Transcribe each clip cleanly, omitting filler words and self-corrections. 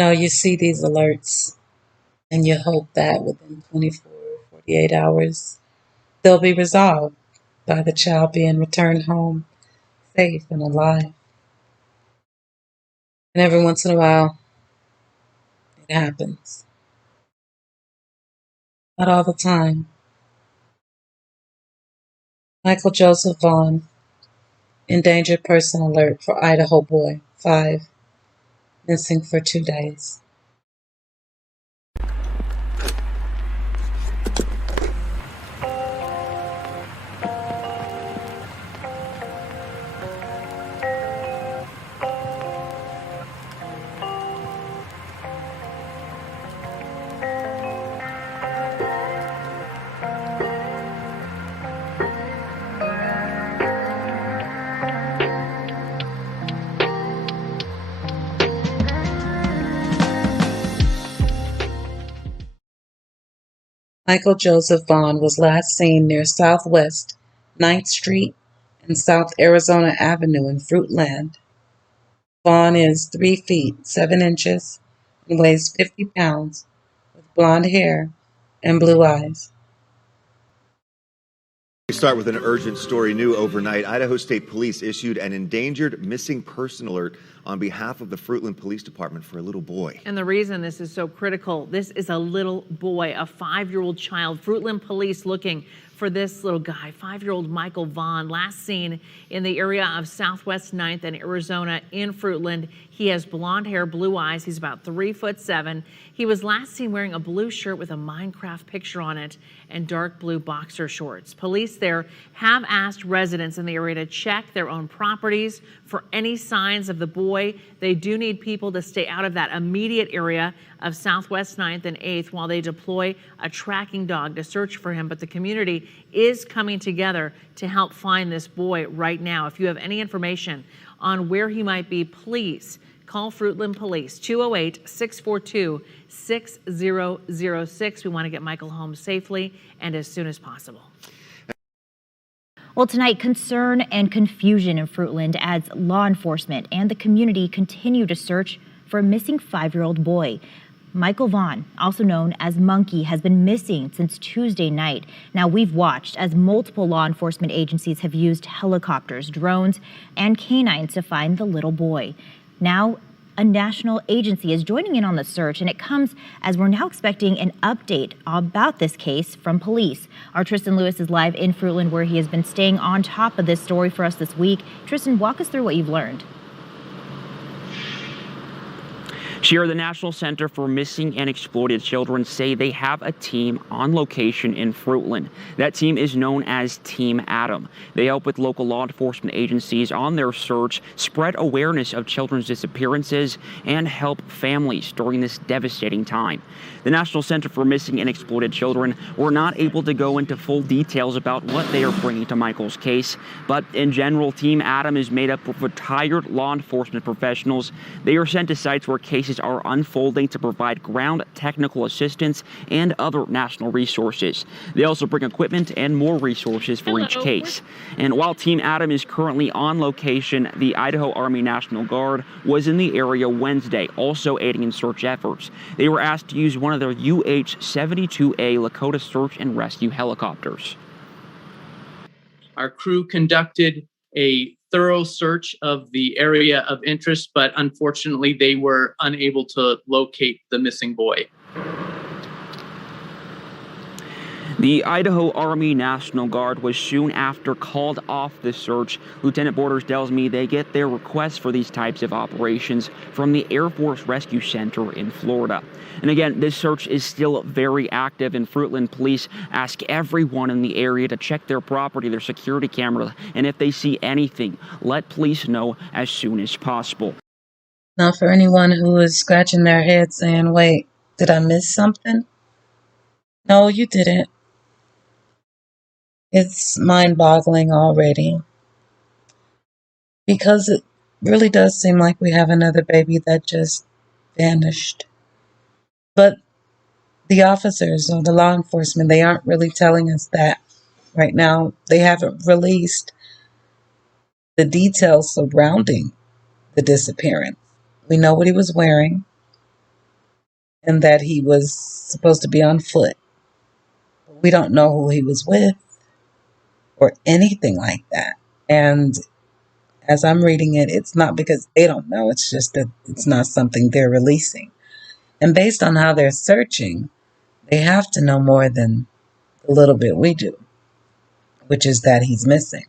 You see these alerts and you hope that within 24, 48 hours, they'll be resolved by the child being returned home safe and alive. And every once in a while, it happens. Not all the time. Michael Joseph Vaughn, endangered person alert for Idaho boy, 5, missing for 2 days. Michael Joseph Vaughn was last seen near Southwest 9th Street and South Arizona Avenue in Fruitland. Vaughn is 3 feet 7 inches and weighs 50 pounds, with blonde hair and blue eyes. We start with an urgent story. New overnight, Idaho State Police issued an endangered missing person alert on behalf of the Fruitland Police Department for a little boy. And the reason this is so critical, this is a little boy, a 5-year-old child. Fruitland Police looking for this little guy, 5-year-old Michael Vaughn, last seen in the area of Southwest 9th and Arizona in Fruitland. He has blonde hair, blue eyes. He's about 3'7". He was last seen wearing a blue shirt with a Minecraft picture on it and dark blue boxer shorts. Police there have asked residents in the area to check their own properties for any signs of the boy. They do need people to stay out of that immediate area of Southwest 9th and 8th while they deploy a tracking dog to search for him. But the community is coming together to help find this boy right now. If you have any information on where he might be, please call Fruitland Police, 208-642-6006. We want to get Michael home safely and as soon as possible. Well, tonight, concern and confusion in Fruitland as law enforcement and the community continue to search for a missing 5-year-old boy. Michael Vaughn, also known as Monkey, has been missing since Tuesday night. Now, we've watched as multiple law enforcement agencies have used helicopters, drones, and canines to find the little boy. Now, a national agency is joining in on the search, and it comes as we're now expecting an update about this case from police. Our Tristan Lewis is live in Fruitland, where he has been staying on top of this story for us this week. Tristan, walk us through what you've learned. Shira, the National Center for Missing and Exploited Children say they have a team on location in Fruitland. That team is known as Team Adam. They help with local law enforcement agencies on their search, spread awareness of children's disappearances, and help families during this devastating time. The National Center for Missing and Exploited Children were not able to go into full details about what they are bringing to Michael's case, but in general, Team Adam is made up of retired law enforcement professionals. They are sent to sites where cases are unfolding to provide ground technical assistance and other national resources. They also bring equipment and more resources for each case. And while Team Adam is currently on location, the Idaho Army National Guard was in the area Wednesday, also aiding in search efforts. They were asked to use one of their UH-72A Lakota search and rescue helicopters. Our crew conducted a thorough search of the area of interest, but unfortunately they were unable to locate the missing boy. The Idaho Army National Guard was soon after called off the search. Lieutenant Borders tells me they get their requests for these types of operations from the Air Force Rescue Center in Florida. And again, this search is still very active, and Fruitland police ask everyone in the area to check their property, their security camera, and if they see anything, let police know as soon as possible. Now, for anyone who is scratching their head saying, wait, did I miss something? No, you didn't. It's mind-boggling already, because it really does seem like we have another baby that just vanished. But the officers or the law enforcement, they aren't really telling us that right now. They haven't released the details surrounding the disappearance. We know what he was wearing. and that he was supposed to be on foot. We don't know who he was with or anything like that. And as I'm reading it, it's not because they don't know, it's just that it's not something they're releasing. And based on how they're searching, they have to know more than the little bit we do, which is that he's missing.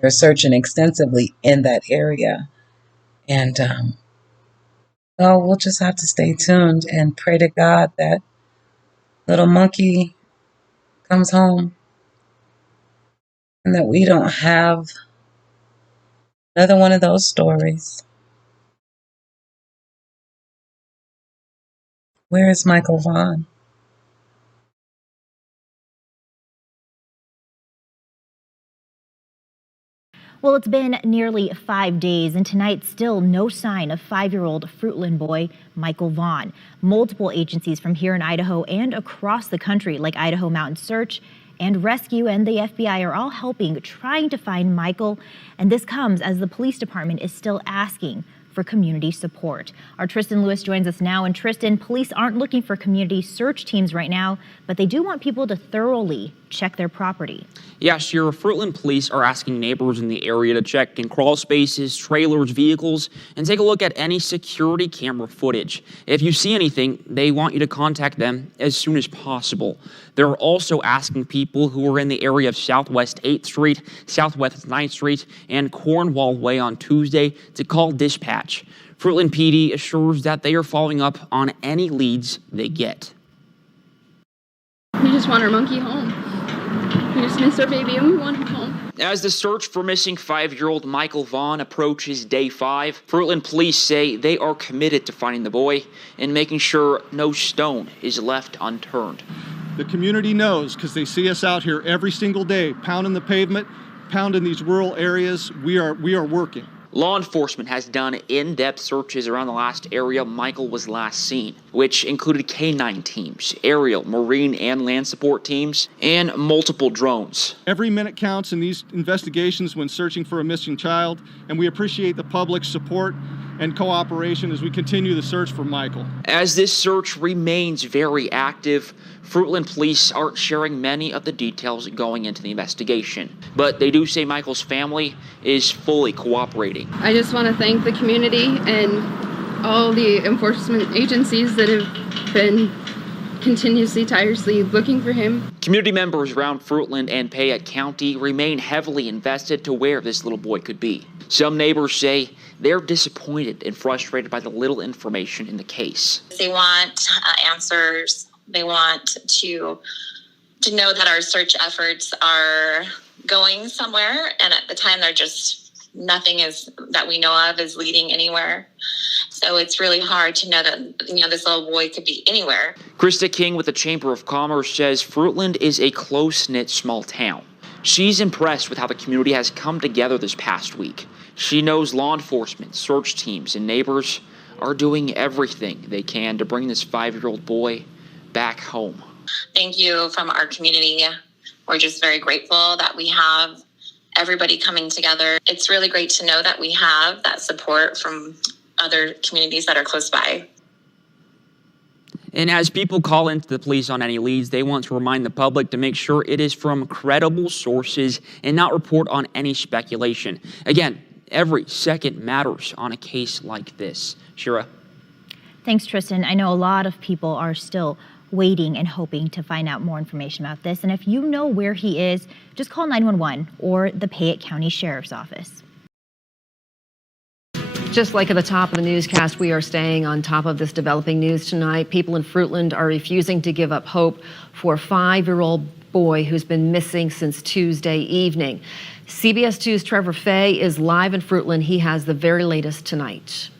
They're searching extensively in that area. And, well, we'll just have to stay tuned and pray to God that little monkey comes home and that we don't have another one of those stories. Where is Michael Vaughn? Well, it's been nearly 5 days, and tonight still no sign of 5-year-old Fruitland boy Michael Vaughn. Multiple agencies from here in Idaho and across the country, like Idaho Mountain Search and Rescue and the FBI, are all helping, trying to find Michael. And this comes as the police department is still asking for community support. Our Tristan Lewis joins us now. And Tristan, police aren't looking for community search teams right now, but they do want people to thoroughly check their property. Yeah, Shira, Fruitland police are asking neighbors in the area to check in crawl spaces, trailers, vehicles, and take a look at any security camera footage. If you see anything, they want you to contact them as soon as possible. They're also asking people who are in the area of Southwest 8th Street, Southwest 9th Street, and Cornwall Way on Tuesday to call dispatch. Fruitland PD assures that they are following up on any leads they get. We just want our monkey home. We just miss our baby and we want him home. As the search for missing 5-year-old Michael Vaughn approaches day 5, Fruitland police say they are committed to finding the boy and making sure no stone is left unturned. The community knows because they see us out here every single day, pounding the pavement, pounding these rural areas. We are working. Law enforcement has done in-depth searches around the last area Michael was last seen, which included K-9 teams, aerial, marine, and land support teams, and multiple drones. Every minute counts in these investigations when searching for a missing child, and we appreciate the public's support and cooperation as we continue the search for Michael. As this search remains very active, Fruitland police aren't sharing many of the details going into the investigation, but they do say Michael's family is fully cooperating. I just want to thank the community and all the enforcement agencies that have been continuously, tirelessly looking for him. Community members around Fruitland and Payette County remain heavily invested to where this little boy could be. Some neighbors say they're disappointed and frustrated by the little information in the case. They want answers. They want to know that our search efforts are going somewhere, and at the time they're just nothing is that we know of is leading anywhere. So it's really hard to know that this little boy could be anywhere. Krista King with the Chamber of Commerce says Fruitland is a close-knit small town. She's impressed with how the community has come together this past week. She knows law enforcement, search teams, and neighbors are doing everything they can to bring this 5-year-old boy back home. Thank you from our community. We're just very grateful that we have everybody coming together. It's really great to know that we have that support from other communities that are close by. And as people call into the police on any leads, they want to remind the public to make sure it is from credible sources and not report on any speculation. Again, every second matters on a case like this. Shira. Thanks, Tristan. I know a lot of people are still waiting and hoping to find out more information about this. And if you know where he is, just call 911 or the Payette County Sheriff's Office. Just like at the top of the newscast, we are staying on top of this developing news tonight. People in Fruitland are refusing to give up hope for a 5-year-old boy who's been missing since Tuesday evening. CBS 2's Trevor Fay is live in Fruitland. He has the very latest tonight.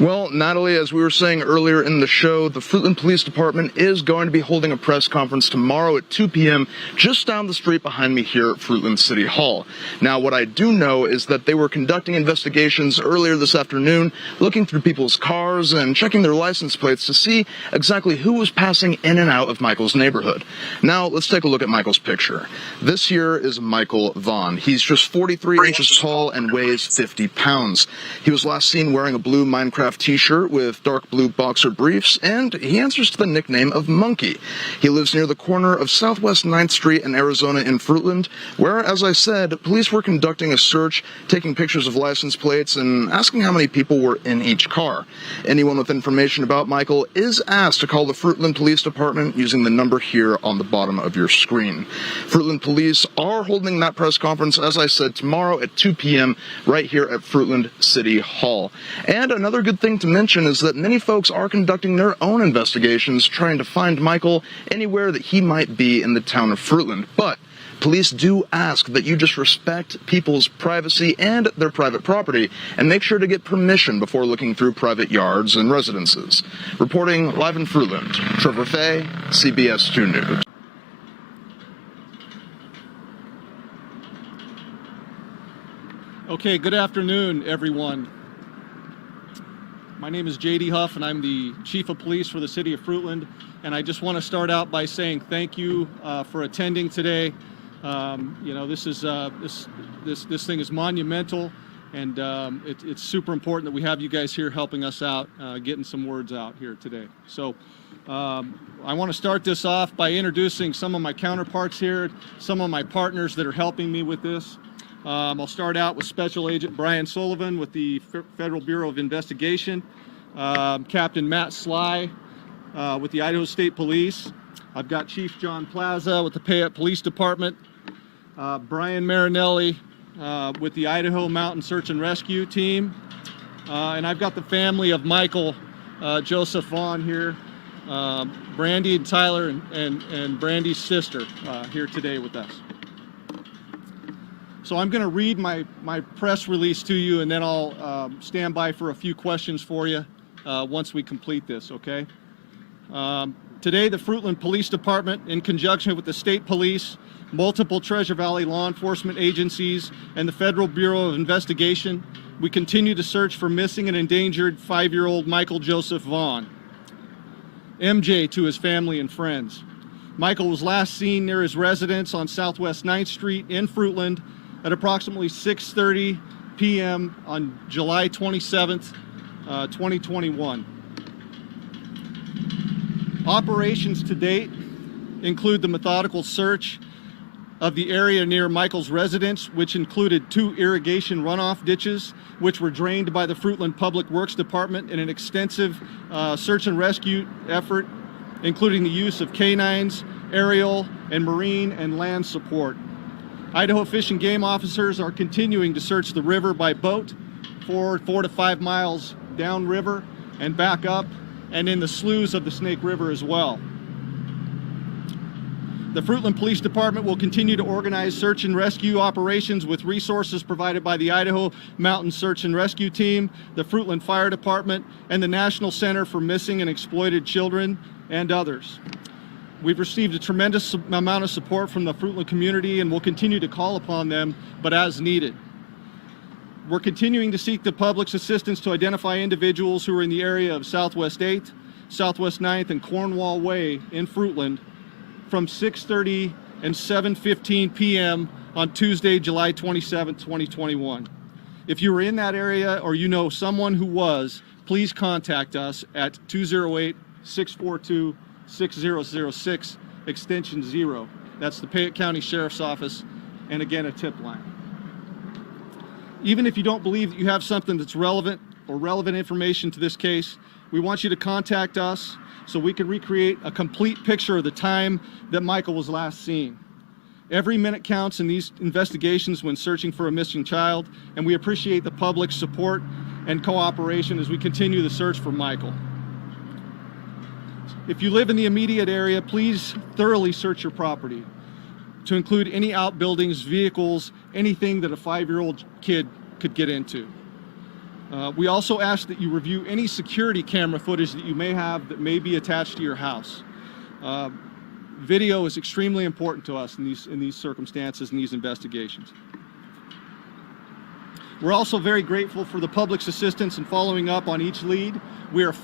Well, Natalie, as we were saying earlier in the show, the Fruitland Police Department is going to be holding a press conference tomorrow at 2 p.m. just down the street behind me here at Fruitland City Hall. Now, what I do know is that they were conducting investigations earlier this afternoon, looking through people's cars and checking their license plates to see exactly who was passing in and out of Michael's neighborhood. Now, let's take a look at Michael's picture. This here is Michael Vaughn. He's just 43 inches tall and weighs 50 pounds. He was last seen wearing a blue Minecraft t-shirt with dark blue boxer briefs, and he answers to the nickname of Monkey. He lives near the corner of Southwest 9th Street and Arizona in Fruitland, where, as I said, police were conducting a search, taking pictures of license plates, and asking how many people were in each car. Anyone with information about Michael is asked to call the Fruitland Police Department using the number here on the bottom of your screen. Fruitland Police are holding that press conference, as I said, tomorrow at 2 p.m. right here at Fruitland City Hall. And another good thing to mention is that many folks are conducting their own investigations, trying to find Michael anywhere that he might be in the town of Fruitland. But police do ask that you just respect people's privacy and their private property, and make sure to get permission before looking through private yards and residences. Reporting live in Fruitland, Trevor Fay, CBS 2 News. Okay, good afternoon, everyone. My name is J.D. Huff, and I'm the Chief of Police for the City of Fruitland. And I just want to start out by saying thank you for attending today. You know, this is this thing is monumental, and it's super important that we have you guys here helping us out, getting some words out here today. So I want to start this off by introducing some of my counterparts here, some of my partners that are helping me with this. I'll start out with Special Agent Brian Sullivan with the Federal Bureau of Investigation, Captain Matt Sly with the Idaho State Police. I've got Chief John Plaza with the Payette Police Department, Brian Marinelli with the Idaho Mountain Search and Rescue Team, and I've got the family of Michael Joseph Vaughn here, Brandy and Tyler and Brandy's sister here today with us. So I'm going to read my press release to you, and then I'll stand by for a few questions for you once we complete this, okay? Today, the Fruitland Police Department, in conjunction with the State Police, multiple Treasure Valley law enforcement agencies, and the Federal Bureau of Investigation, we continue to search for missing and endangered 5-year-old Michael Joseph Vaughn, MJ to his family and friends. Michael was last seen near his residence on Southwest 9th Street in Fruitland at approximately 6:30 p.m. on July 27th, 2021. Operations to date include the methodical search of the area near Michael's residence, which included 2 irrigation runoff ditches, which were drained by the Fruitland Public Works Department in an extensive search and rescue effort, including the use of canines, aerial, and marine and land support. Idaho Fish and Game officers are continuing to search the river by boat 4 to 5 miles downriver and back up, and in the sloughs of the Snake River as well. The Fruitland Police Department will continue to organize search and rescue operations with resources provided by the Idaho Mountain Search and Rescue Team, the Fruitland Fire Department, and the National Center for Missing and Exploited Children, and others. We've received a tremendous amount of support from the Fruitland community, and we'll continue to call upon them, but as needed. We're continuing to seek the public's assistance to identify individuals who are in the area of Southwest 8th, Southwest 9th, and Cornwall Way in Fruitland from 6:30 and 7:15 p.m. on Tuesday, July 27, 2021. If you were in that area or you know someone who was, please contact us at 208-642-6006, extension 0. That's the Payette County Sheriff's Office, and again, a tip line. Even if you don't believe that you have something that's relevant or relevant information to this case, we want you to contact us so we can recreate a complete picture of the time that Michael was last seen. Every minute counts in these investigations when searching for a missing child, and we appreciate the public's support and cooperation as we continue the search for Michael. If you live in the immediate area, please thoroughly search your property to include any outbuildings, vehicles, anything that a 5-year-old kid could get into. We also ask that you review any security camera footage that you may have that may be attached to your house. Video is extremely important to us in these circumstances and these investigations. We're also very grateful for the public's assistance in following up on each lead. We are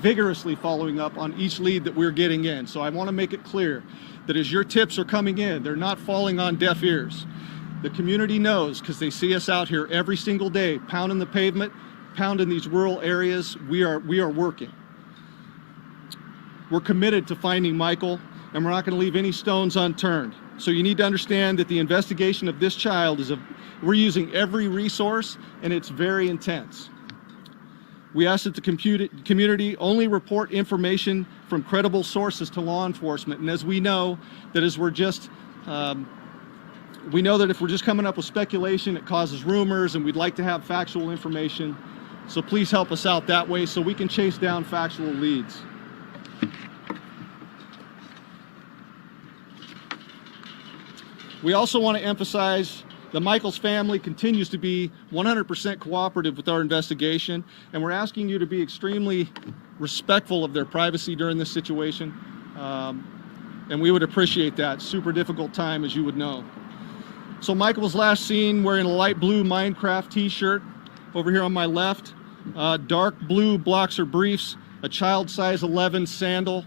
vigorously following up on each lead that we're getting in. So I want to make it clear that as your tips are coming in, they're not falling on deaf ears. The community knows, because they see us out here every single day, pounding the pavement, pounding these rural areas. We are working. We're committed to finding Michael, and we're not going to leave any stones unturned. So you need to understand that the investigation of this child we're using every resource, and it's very intense. We ask that the community only report information from credible sources to law enforcement. And as we know, that if we're just coming up with speculation, it causes rumors, and we'd like to have factual information. So please help us out that way so we can chase down factual leads. We also want to emphasize that Michael's family continues to be 100% cooperative with our investigation, and we're asking you to be extremely respectful of their privacy during this situation, and we would appreciate that. Super difficult time, as you would know. So Michael was last seen wearing a light blue Minecraft t-shirt over here on my left, dark blue boxer briefs, a child size 11 sandal,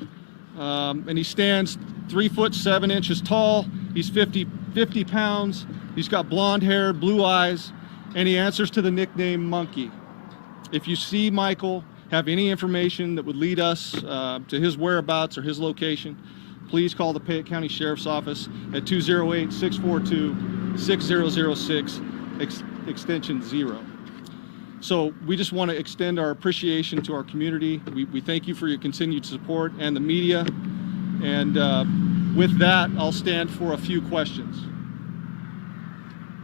and he stands 3'7" tall. He's 50 pounds. He's got blonde hair, blue eyes, and he answers to the nickname Monkey. If you see Michael, have any information that would lead us to his whereabouts or his location, please call the Payette County Sheriff's Office at 208-642-6006, extension 0. So we just want to extend our appreciation to our community. We thank you for your continued support and the media. And with that, I'll stand for a few questions.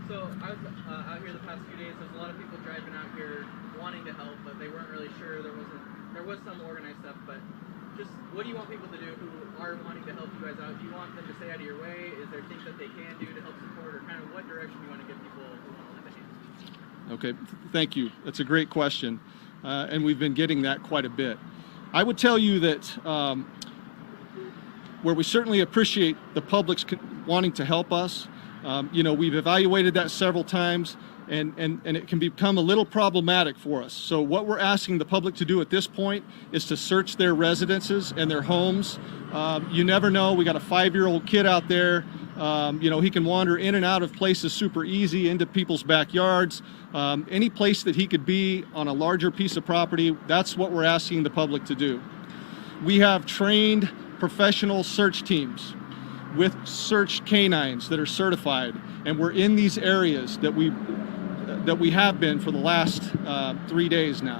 So I was out here the past few days. There's a lot of people driving out here wanting to help, but they weren't really sure. There was some organized stuff, but just what do you want people to do who are wanting to help you guys out? Do you want them to stay out of your way? Is there things that they can do to help support, or kind of what direction do you want to get people who want to lend a hand? Okay, thank you. That's a great question, and we've been getting that quite a bit. I would tell you that where we certainly appreciate the public's wanting to help us, we've evaluated that several times, and it can become a little problematic for us. So what we're asking the public to do at this point is to search their residences and their homes. You never know. We got a 5-year-old kid out there. He can wander in and out of places super easy, into people's backyards. Any place that he could be on a larger piece of property, that's what we're asking the public to do. We have trained professional search teams with search canines that are certified, and we're in these areas that we have been for the last 3 days now.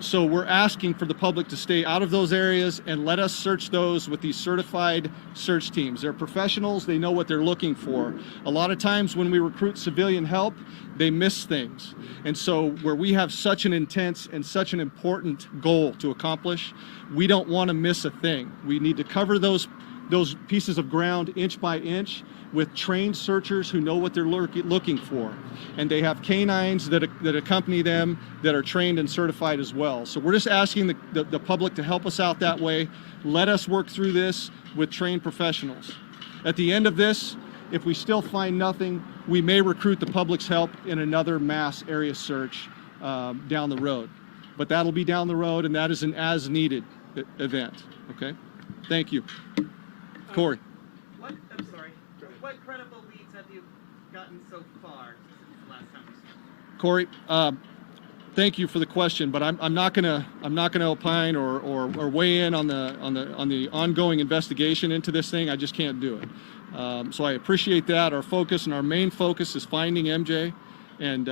So we're asking for the public to stay out of those areas and let us search those with these certified search teams. They're professionals, they know what they're looking for. A lot of times when we recruit civilian help, they miss things. And so where we have such an intense and such an important goal to accomplish, we don't want to miss a thing. We need to cover those pieces of ground inch by inch with trained searchers who know what they're looking for. And they have canines that accompany them that are trained and certified as well. So we're just asking the public to help us out that way. Let us work through this with trained professionals. At the end of this, if we still find nothing, we may recruit the public's help in another mass area search down the road. But that'll be down the road, and that is an as-needed event, okay? Thank you. Corey. What credible leads have you gotten so far since the last time we saw? Corey, thank you for the question, but I'm not gonna opine or weigh in on the ongoing investigation into this thing. I just can't do it. So I appreciate that. Our focus and our main focus is finding MJ and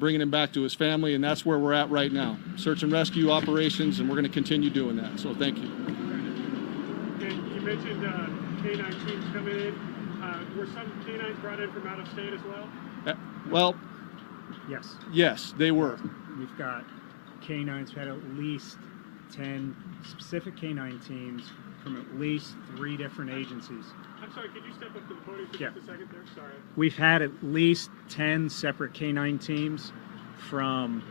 bringing him back to his family, and that's where we're at right now. Search and rescue operations, and we're going to continue doing that. So thank you. And you mentioned canine teams coming in. Were some canines brought in from out of state as well? Well, yes, they were. We've got canines. We've had at least 10 specific canine teams from at least 3 different agencies. I'm sorry, could you step up to the podium for just a second there? Sorry. We've had at least 10 separate canine teams from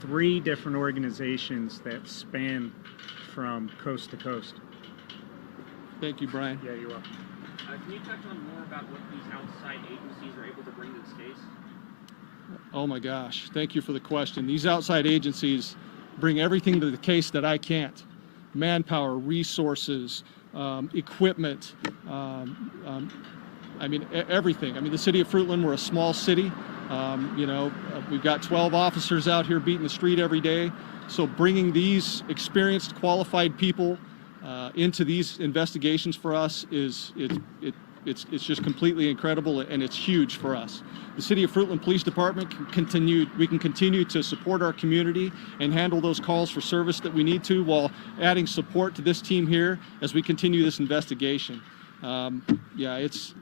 3 different organizations that span from coast to coast. Thank you, Brian. Yeah, you're welcome. Can you touch on more about what these outside agencies are able to bring to this case? Oh my gosh, thank you for the question. These outside agencies bring everything to the case that I can't. Manpower, resources, equipment, I mean, everything. I mean, the city of Fruitland, we're a small city. We've got 12 officers out here beating the street every day. So bringing these experienced, qualified people into these investigations for us it's just completely incredible, and it's huge for us. The City of Fruitland Police Department we can continue to support our community and handle those calls for service that we need to, while adding support to this team here as we continue this investigation. Yeah, it's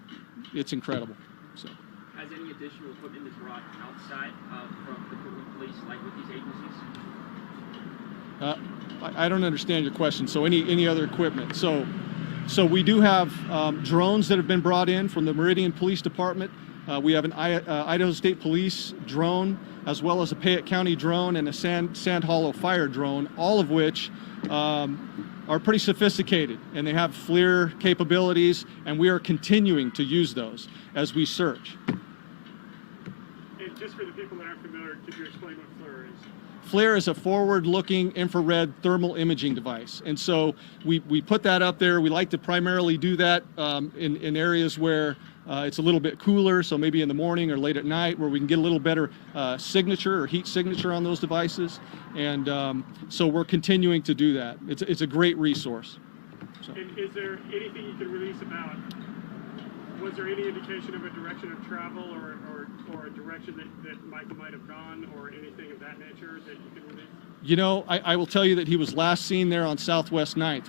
incredible. So. Has any additional equipment been brought outside from the Fruitland Police, like with these agencies? I don't understand your question. So any other equipment? So we do have drones that have been brought in from the Meridian Police Department. We have an Idaho State Police drone, as well as a Payette County drone and a Sand Hollow fire drone, all of which are pretty sophisticated, and they have FLIR capabilities, and we are continuing to use those as we search. And just for the people that aren't familiar, could you explain what FLIR is? FLIR is a forward-looking infrared thermal imaging device, and so we put that up there. We like to primarily do that in areas where it's a little bit cooler, so maybe in the morning or late at night, where we can get a little better signature or heat signature on those devices. And so we're continuing to do that. It's a great resource. So. And is there anything you can release about, was there any indication of a direction of travel or a direction that Michael might have gone, or anything of that nature that you can release? You know, I will tell you that he was last seen there on Southwest 9th.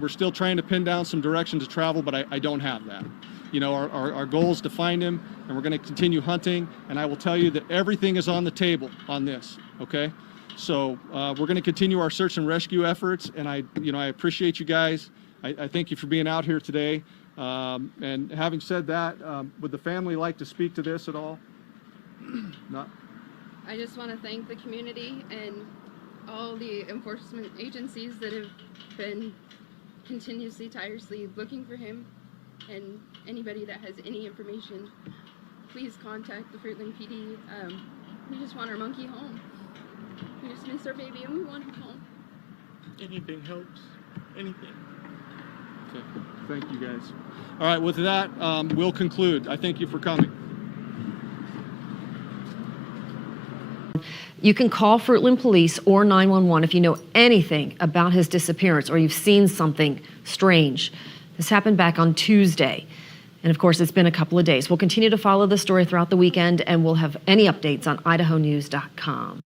We're still trying to pin down some direction to travel, but I don't have that. You know, our goal is to find him, and we're going to continue hunting. And I will tell you that everything is on the table on this. Okay, so we're going to continue our search and rescue efforts. And I appreciate you guys. I thank you for being out here today. And having said that, would the family like to speak to this at all? Not. I just want to thank the community and all the enforcement agencies that have been continuously, tirelessly looking for him. And anybody that has any information, please contact the Fruitland PD. We just want our monkey home. We just miss our baby and we want him home. Anything helps. Anything. Okay. Thank you, guys. All right, with that, we'll conclude. I thank you for coming. You can call Fruitland Police or 911 if you know anything about his disappearance or you've seen something strange. This happened back on Tuesday. And of course, it's been a couple of days. We'll continue to follow the story throughout the weekend, and we'll have any updates on idahonews.com.